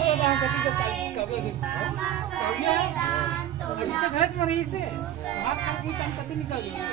bang tadi ke kabe gitu. Kaunya lagi cengret mari ise. Makan kita tadi nikah gitu.